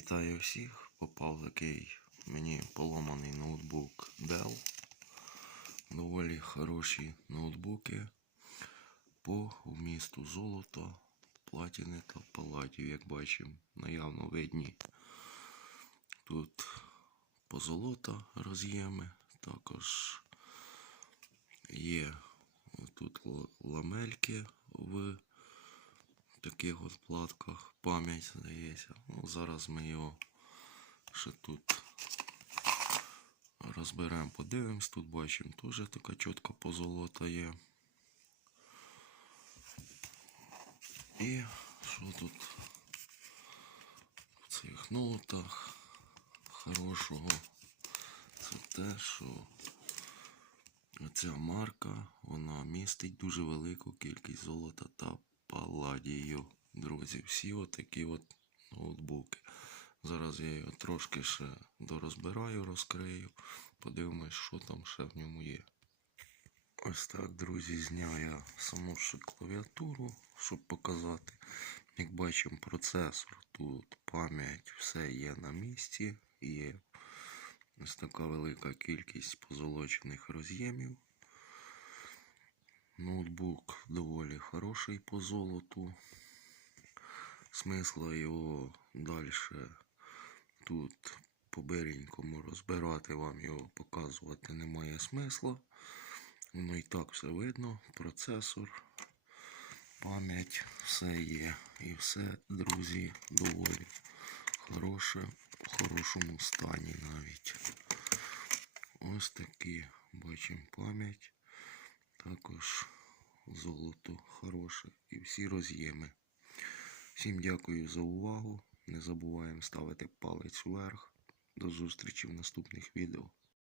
Вітаю всіх. Попав такий мені поломаний ноутбук Dell. Доволі хороші ноутбуки по вмісту золота, платіни та палатів, як бачимо, наявно видні. Тут позолота роз'єми, також є тут ламельки в таких от платках. Пам'ять здається. Ну, зараз ми його ще тут розберемо, подивимось. Тут бачимо теж така чітка позолота є. І що тут в цих нотах хорошого? Це те, що ця марка, вона містить дуже велику кількість золота та паладію. Друзі, всі отакі от ноутбуки. Зараз я його трошки ще дорозбираю, розкрию. Подивимось, що там ще в ньому є. Ось так, друзі, зняв я саму ще клавіатуру, щоб показати. Як бачимо, процесор тут, пам'ять, все є на місці. Є ось така велика кількість позолочених роз'ємів. Ноутбук доволі хороший по золоту. Смисла його далі тут по беренькому розбирати вам його показувати немає смисла. Воно і так все видно. Процесор, пам'ять, все є. І все, друзі, доволі хороше, в хорошому стані навіть. Ось такі бачимо пам'ять. Також золото хороше і всі роз'єми. Всім дякую за увагу. Не забуваємо ставити палець вверх. До зустрічі в наступних відео.